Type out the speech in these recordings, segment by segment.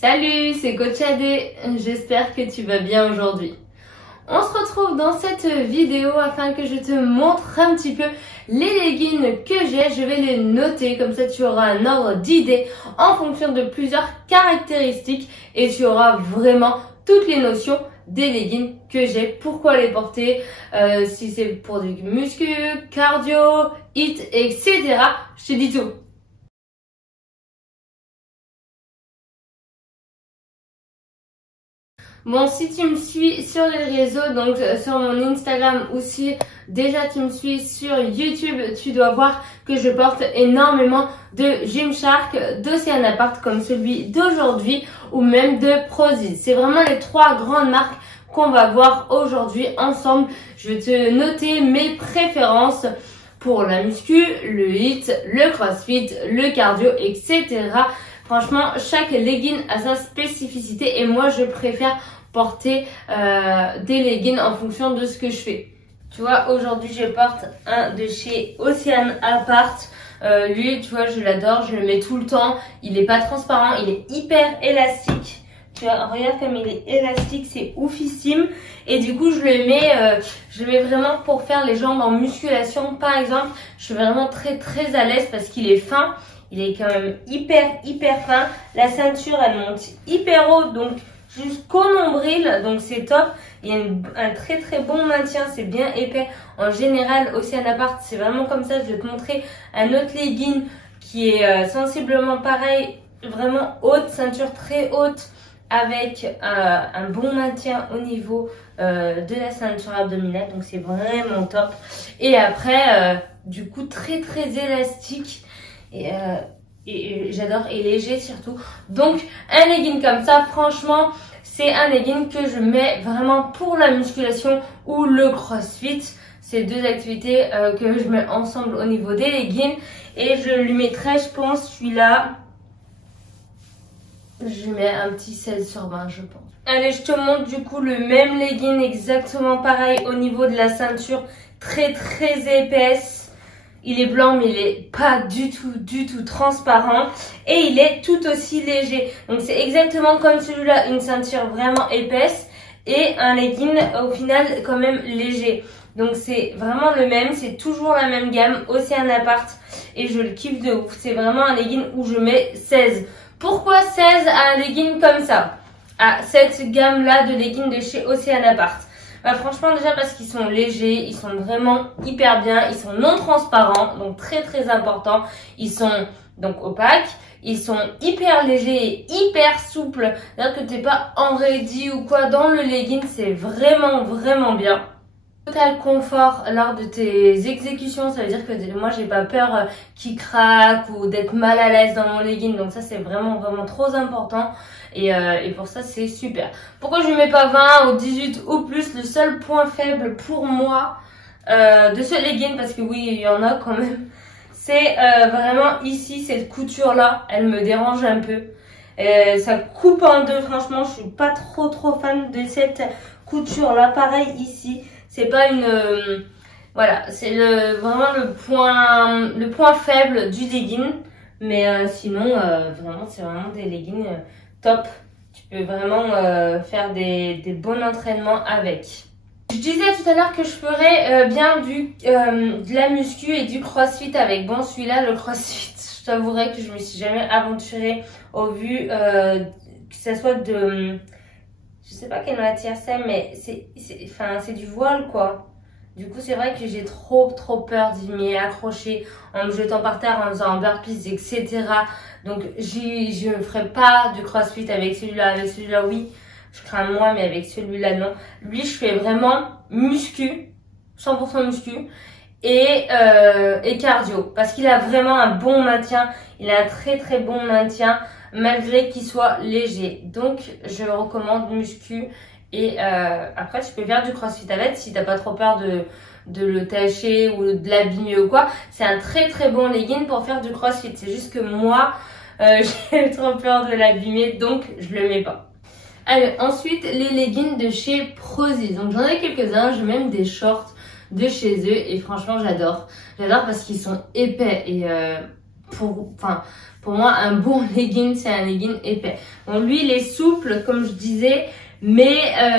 Salut, c'est Coach Adé, j'espère que tu vas bien aujourd'hui. On se retrouve dans cette vidéo afin que je te montre un petit peu les leggings que j'ai. Je vais les noter, comme ça tu auras un ordre d'idées en fonction de plusieurs caractéristiques et tu auras vraiment toutes les notions des leggings que j'ai, pourquoi les porter, si c'est pour du muscu, cardio, HIIT, etc. Je te dis tout. Bon, si tu me suis sur les réseaux, donc sur mon Instagram ou si déjà tu me suis sur YouTube, tu dois voir que je porte énormément de Gymshark, d'Oceanapart comme celui d'aujourd'hui ou même de Prozis. C'est vraiment les trois grandes marques qu'on va voir aujourd'hui ensemble. Je vais te noter mes préférences pour la muscu, le HIIT, le CrossFit, le cardio, etc. Franchement, chaque legging a sa spécificité et moi je préfère porter des leggings en fonction de ce que je fais. Tu vois, aujourd'hui je porte un de chez Oceanapart. Lui, tu vois, je l'adore, je le mets tout le temps. Il est pas transparent, il est hyper élastique. Tu vois, regarde comme il est élastique, c'est oufissime. Et du coup, je le mets vraiment pour faire les jambes en musculation. Par exemple, je suis vraiment très à l'aise parce qu'il est fin. Il est quand même hyper fin. La ceinture, elle monte hyper haut, donc jusqu'au nombril, donc c'est top. Il y a un très bon maintien, c'est bien épais. En général, Oceanapart, c'est vraiment comme ça. Je vais te montrer un autre legging qui est sensiblement pareil, vraiment haute, ceinture très haute, avec un bon maintien au niveau de la ceinture abdominale, donc c'est vraiment top. Et après, du coup, très élastique. Et j'adore, et léger surtout. Donc un legging comme ça, franchement c'est un legging que je mets vraiment pour la musculation ou le CrossFit. C'est deux activités que je mets ensemble au niveau des leggings. Et je lui mettrai, je pense, celui-là, je mets un petit 16/20 je pense. Allez, je te montre du coup le même legging, exactement pareil au niveau de la ceinture, très épaisse. Il est blanc mais il est pas du tout transparent et il est tout aussi léger. Donc c'est exactement comme celui-là, une ceinture vraiment épaisse et un legging au final quand même léger. Donc c'est vraiment le même, c'est toujours la même gamme, Oceanapart, et je le kiffe de ouf. C'est vraiment un legging où je mets 16. Pourquoi 16 à un legging comme ça? À cette gamme là de leggings de chez Oceanapart? Bah franchement déjà parce qu'ils sont légers, ils sont vraiment hyper bien, ils sont non transparents, donc très important. Ils sont donc opaques, ils sont hyper légers et hyper souples. C'est-à-dire que t'es pas enraidi ou quoi dans le legging, c'est vraiment bien. Total confort lors de tes exécutions, ça veut dire que moi j'ai pas peur qu'il craque ou d'être mal à l'aise dans mon legging, donc ça c'est vraiment trop important et pour ça c'est super. Pourquoi je ne mets pas 20 ou 18 ou plus? Le seul point faible pour moi de ce legging, parce que oui il y en a quand même, c'est vraiment ici cette couture là, elle me dérange un peu. Ça coupe en deux, franchement je suis pas trop fan de cette couture là. Pareil ici, c'est pas une voilà, c'est vraiment le point faible du legging, mais sinon vraiment c'est vraiment des leggings top. Tu peux vraiment faire des bons entraînements avec. Je disais tout à l'heure que je ferais bien de la muscu et du CrossFit avec. Bon, celui-là, le CrossFit, je t'avouerai que je me suis jamais aventurée au vu que ça soit de... Je sais pas quelle matière c'est, mais c'est du voile quoi. Du coup, c'est vrai que j'ai trop peur d'y m'y accrocher en me jetant par terre, en faisant un burpees, etc. Donc, je ne ferai pas du CrossFit avec celui-là. Avec celui-là, oui, je crains moins, mais avec celui-là, non. Lui, je fais vraiment muscu, 100% muscu et cardio. Parce qu'il a vraiment un bon maintien. Il a un très bon maintien, malgré qu'il soit léger. Donc, je recommande muscu. Et après, tu peux faire du CrossFit avec si t'as pas trop peur de le tacher ou de l'abîmer ou quoi. C'est un très bon legging pour faire du CrossFit. C'est juste que moi, j'ai trop peur de l'abîmer, donc je le mets pas. Allez, ensuite, les leggings de chez Prozis. Donc j'en ai quelques-uns, j'ai même des shorts de chez eux et franchement, j'adore. J'adore parce qu'ils sont épais et pour moi, un bon legging, c'est un legging épais. Bon, lui, il est souple, comme je disais, mais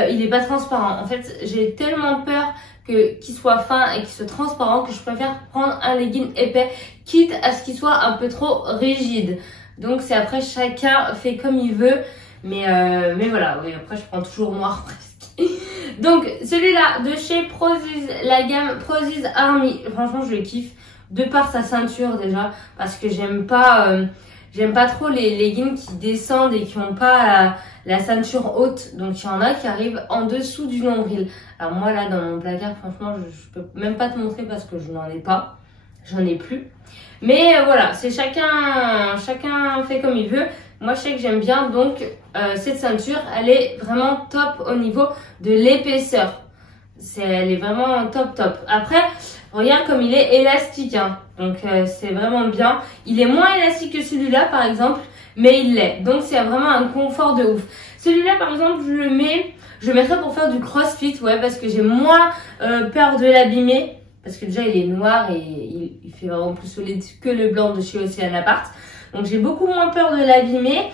il est pas transparent. En fait, j'ai tellement peur qu'il soit fin et qu'il soit transparent que je préfère prendre un legging épais, quitte à ce qu'il soit un peu trop rigide. Donc, c'est après, chacun fait comme il veut. Mais voilà, oui, après, je prends toujours noir presque. Donc, celui-là, de chez Prozis, la gamme Prozis Army. Franchement, je le kiffe. De par sa ceinture déjà, parce que j'aime pas trop les leggings qui descendent et qui n'ont pas la ceinture haute. Donc il y en a qui arrivent en dessous du nombril. Alors moi là dans mon placard, franchement je peux même pas te montrer parce que je n'en ai pas, j'en ai plus. Mais voilà, c'est chacun fait comme il veut. Moi je sais que j'aime bien, donc cette ceinture elle est vraiment top au niveau de l'épaisseur. Elle est vraiment top. Après, regarde comme il est élastique, hein. Donc c'est vraiment bien. Il est moins élastique que celui-là par exemple, mais il l'est. Donc c'est vraiment un confort de ouf. Celui-là par exemple, je le mettrais pour faire du crossfit, ouais, parce que j'ai moins peur de l'abîmer. Parce que déjà il est noir et il fait vraiment plus solide que le blanc de chez Oceanapart. Donc j'ai beaucoup moins peur de l'abîmer.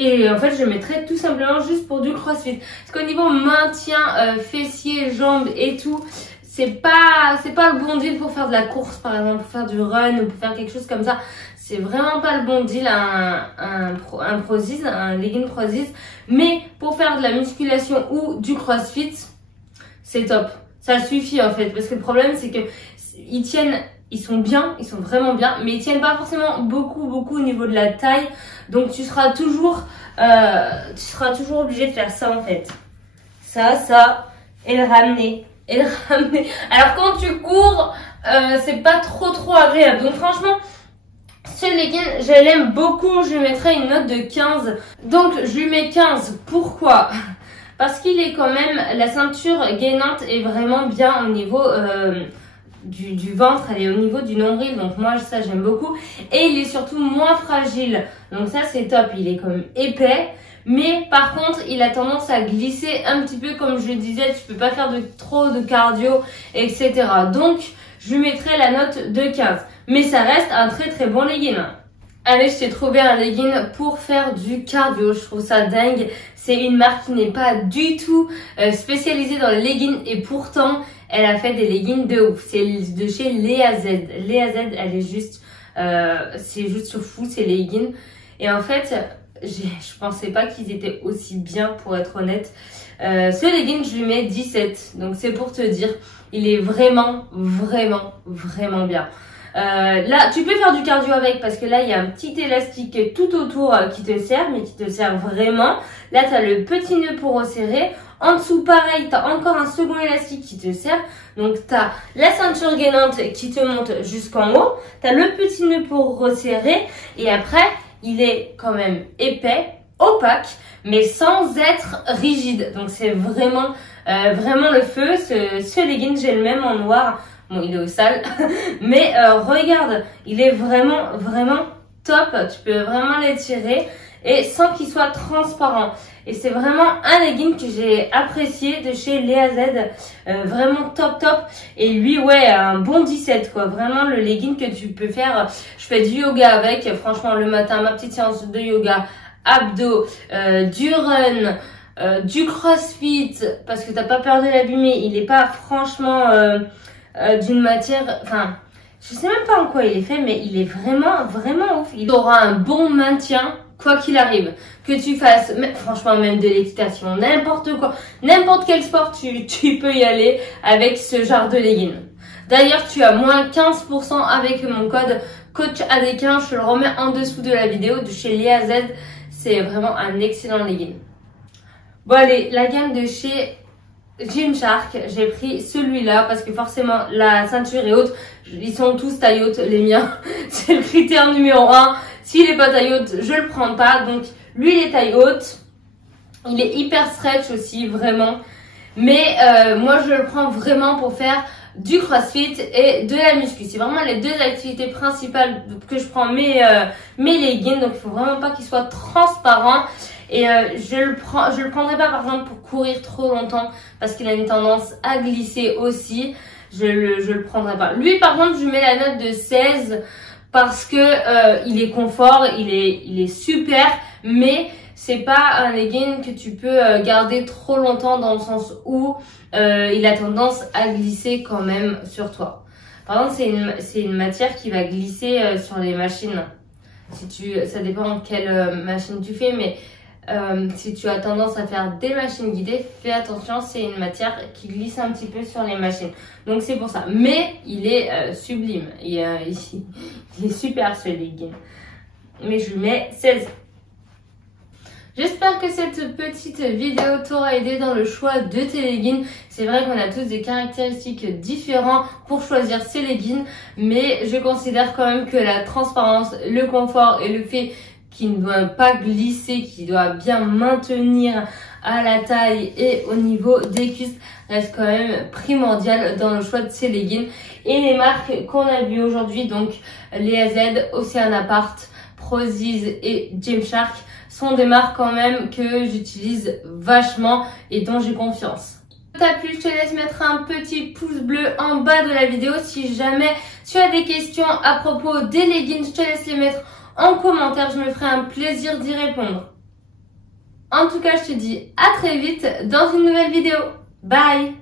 Et en fait, je le mettrais tout simplement juste pour du crossfit. Parce qu'au niveau maintien, fessiers, jambes et tout, c'est pas le bon deal pour faire de la course, par exemple, pour faire du run ou pour faire quelque chose comme ça. C'est vraiment pas le bon deal, un Prozis, un legging Prozis. Mais pour faire de la musculation ou du crossfit, c'est top. Ça suffit en fait. Parce que le problème, c'est que ils tiennent... Ils sont bien, ils sont vraiment bien, mais ils tiennent pas forcément beaucoup au niveau de la taille. Donc tu seras toujours obligé de faire ça en fait. Ça, et le ramener. Alors quand tu cours, c'est pas trop agréable. Donc franchement, ce legging, je l'aime beaucoup. Je lui mettrai une note de 15. Donc je lui mets 15. Pourquoi ? Parce qu'il est quand même, la ceinture gainante est vraiment bien au niveau... du ventre, elle est au niveau du nombril, donc moi ça j'aime beaucoup, et il est surtout moins fragile, donc ça c'est top. Il est quand même épais, mais par contre il a tendance à glisser un petit peu, comme je le disais, tu peux pas faire trop de cardio, etc. Donc je lui mettrai la note de 15, mais ça reste un très bon legging. Allez, je t'ai trouvé un legging pour faire du cardio. Je trouve ça dingue. C'est une marque qui n'est pas du tout spécialisée dans les leggings et pourtant, elle a fait des leggings de ouf. C'est de chez Léa Z. Léa Z, elle est juste, c'est juste fou ces leggings. Et en fait, je pensais pas qu'ils étaient aussi bien, pour être honnête. Ce legging, je lui mets 17. Donc c'est pour te dire, il est vraiment bien. Là, tu peux faire du cardio avec parce que là, il y a un petit élastique tout autour qui te sert, mais qui te sert vraiment. Là, tu as le petit nœud pour resserrer. En dessous, pareil, tu as encore un second élastique qui te sert. Donc, tu as la ceinture gainante qui te monte jusqu'en haut. Tu as le petit nœud pour resserrer. Et après, il est quand même épais, opaque, mais sans être rigide. Donc, c'est vraiment le feu. Ce legging, j'ai le même en noir. Bon, il est au sale, mais regarde, il est vraiment top. Tu peux vraiment l'étirer et sans qu'il soit transparent. Et c'est vraiment un legging que j'ai apprécié de chez Léa Z, vraiment top. Et lui, ouais, un bon 17 quoi. Vraiment le legging que tu peux faire. Je fais du yoga avec, franchement le matin, ma petite séance de yoga, abdos, du run. Du crossfit, parce que t'as pas peur de l'abîmer. Il est pas franchement d'une matière, enfin, je sais même pas en quoi il est fait, mais il est vraiment ouf. Il aura un bon maintien, quoi qu'il arrive. Que tu fasses, franchement, même de l'équitation, n'importe quoi, n'importe quel sport, tu peux y aller avec ce genre de legging. D'ailleurs, tu as moins 15% avec mon code COACHAD15. Je te le remets en dessous de la vidéo de chez Léa Z. C'est vraiment un excellent legging. Bon, allez, la gamme de chez Gymshark, j'ai pris celui-là parce que forcément la ceinture est haute. Ils sont tous taille haute, les miens. C'est le critère numéro 1. S'il est pas taille haute, je le prends pas. Donc lui il est taille haute. Il est hyper stretch aussi, vraiment. Mais moi je le prends vraiment pour faire du crossfit et de la muscu. C'est vraiment les deux activités principales que je prends mes leggings. Donc il faut vraiment pas qu'ils soient transparents. Et je le prendrai pas par exemple pour courir trop longtemps parce qu'il a une tendance à glisser aussi. je le prendrai pas. Lui par contre je lui mets la note de 16 parce que il est confort, il est super, mais c'est pas un legging que tu peux garder trop longtemps dans le sens où il a tendance à glisser quand même sur toi. Par exemple, c'est une matière qui va glisser sur les machines. Ça dépend quelle machine tu fais, mais si tu as tendance à faire des machines guidées, fais attention, c'est une matière qui glisse un petit peu sur les machines. Donc c'est pour ça. Mais il est sublime. Il est super ce legging. Mais je lui mets 16. J'espère que cette petite vidéo t'aura aidé dans le choix de tes leggings. C'est vrai qu'on a tous des caractéristiques différentes pour choisir ces leggings, mais je considère quand même que la transparence, le confort et le fait qu'il ne doit pas glisser, qu'il doit bien maintenir à la taille et au niveau des cuisses reste quand même primordial dans le choix de ces leggings. Et les marques qu'on a vues aujourd'hui, donc les AZ, Oceanapart, Prozis et Gymshark, sont des marques quand même que j'utilise vachement et dont j'ai confiance. Si ça t'a plu, je te laisse mettre un petit pouce bleu en bas de la vidéo. Si jamais tu as des questions à propos des leggings, je te laisse les mettre en commentaire. Je me ferai un plaisir d'y répondre. En tout cas, je te dis à très vite dans une nouvelle vidéo. Bye!